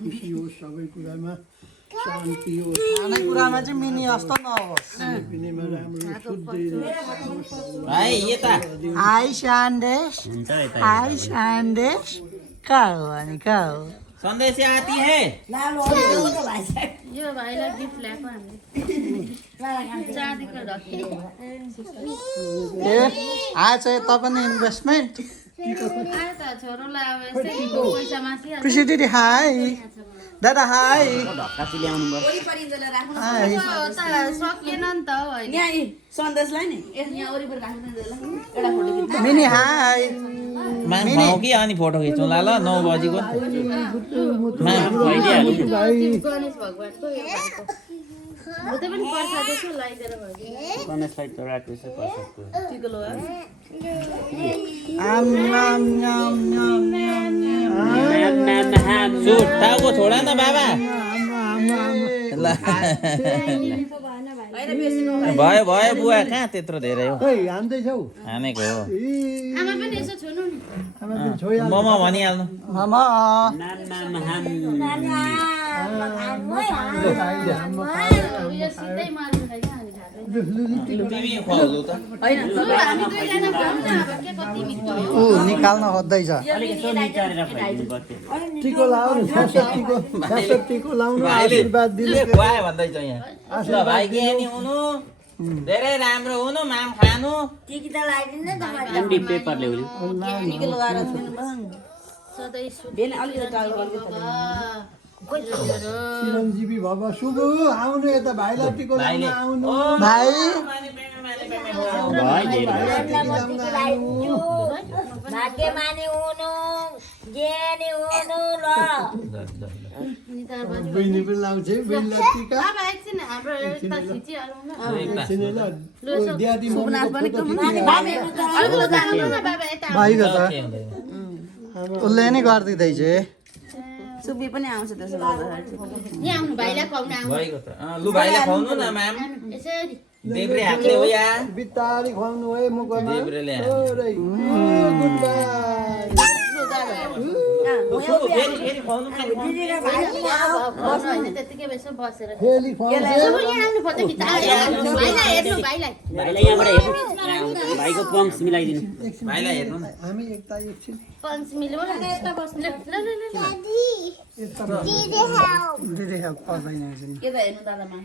खुसी होस् सबै कुरामा शान्ति होस् खानेकुरामा चाहिँ मिनी जस्तो नहोस् पिनेमा राम्रो शुद्धि भाइ यता हाई स्यान्डेस हाई स्यान्डेस कहाँ हो अनि कहाँ हो सन्देश आती है यो भाइलाई गिफ्ट ल्याएको हामीले चाँदीको ढक्की ए आज त पनि इन्भेस्टमेन्ट आयो त छोरोलाई अब यस्तै पैसा मासिहाल्छ खुसी दिदी हाई दादा हाई ढक्का चाहिँ ल्याउनु पर्छ हाई सकिएन नि त होइन सन्देशलाई नि यहाँ वरिपरि राख्नु एउटा फोटो खिच्नु मिनी हाई माम खाऊ कि अनि फोटो खिचौँ ल 9 बजीको माम भइदिइहाल्यो गणेश भगवानको यो भएको उतै पनि प्रसाद यसो लगाइदिएर भयो गणेशलाई त राखेछ प्रसादको टिको लो आम नाम नाम नाम नाम सुट टाउको छोडा न बाबा ल भयो भयो बुवा कहाँ त्यत्रो धेरै हो खै हान्दैछौ हानेको हो आमा पनि यसो छुनु नि मोमो भनिहाल्नु मामा यो सिधै मार्नु छ क्या अनि खाँदै तिमी खुवाउनु त होइन हामी दुईजना खाऊँ न अब के कति मिठो ऊ निकाल्न खोज्दैछ टिको लाउनु टिको लाउनु आशीर्वाद दिनु के खुवायो भन्दैछ यहाँ ल भाइ के नि हुनु धेरै राम्रो हुनु माम खानु टिको लगाएर सधैँ सुट बेन अलिकति टाउको चिरञ्जीवी भव शुभ आउनु यता भाइलाई टिको लाउनु आउनु भाइ भाग्यमानी हुनु ज्ञानी हुनु ल नितार बजी बहिनी पनि लाउँछ है बहिनीलाई टिका बाबा एकछिन हाम्रो यता खिचिहालौँ न एकछिन ल ड्याडी सुपनाथ पनि मम्मीको फोटो अरूको जानु न बाबा यता भाइको त के हुँदैन उसले नै गरिदिँदैछ सुबी पनि आउँछ त्यसो गर्दाखेरि यहाँ आउनु भाइलाई खुवाउनु आउनु भइगयो त लु भाइलाई खुवाउनु न माम यसरी देब्रे हातले हो या बिस्तारी खुवाउनु है म गर्न देब्रेले गुड बाई फेरि खुवाउनु होइन त्यतिकै यसो बसेर फेरि खुवाउनु सुबु यहाँ आउनुपर्छ कि भाइलाई हेर्नु भाइलाई भाइलाई यहाँबाट हेर्नु भाइको पङ्क्स मिलाइदिनु भाइलाई हेर्नु न हामी एकता एकछिन पन्च मिल्यो ल यता बस्नु ल दिदी हेल्प पर्दैन के त हेर्नु दादामा